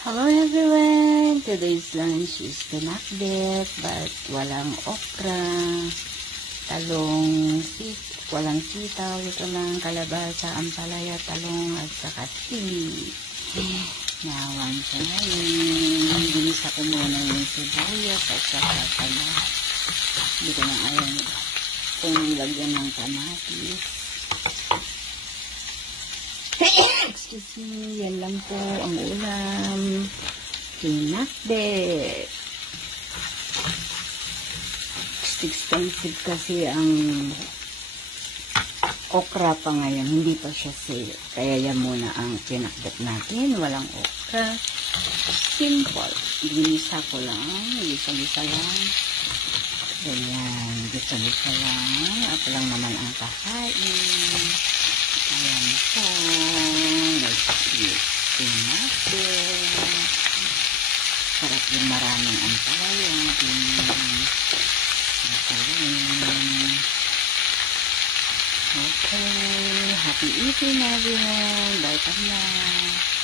Hello everyone! Today's lunch is pinakbet but walang okra, talong, walang sitaw, ito lang kalabasa, ampalaya, talong at saka tea. Nawan siya ngayon. Binisa ko muna yung sibuyas at saka hindi ko na alam kung lagyan ng kamatis. Excuse me, yan lang po ang ulam. Pinakbet. Expensive kasi ang okra pa ngayon. Hindi pa siya sale. Kaya yan muna ang pinakbet natin. Walang okra. Simple. Ginisa ko lang. Gisa-gisa lang. Ganyan. Gisa-gisa lang. Ako lang naman ang kakain. Ayan po. Pinakbet. Sarap yung maraming ampalaya. Okay. Happy eating everyone. Bye for now.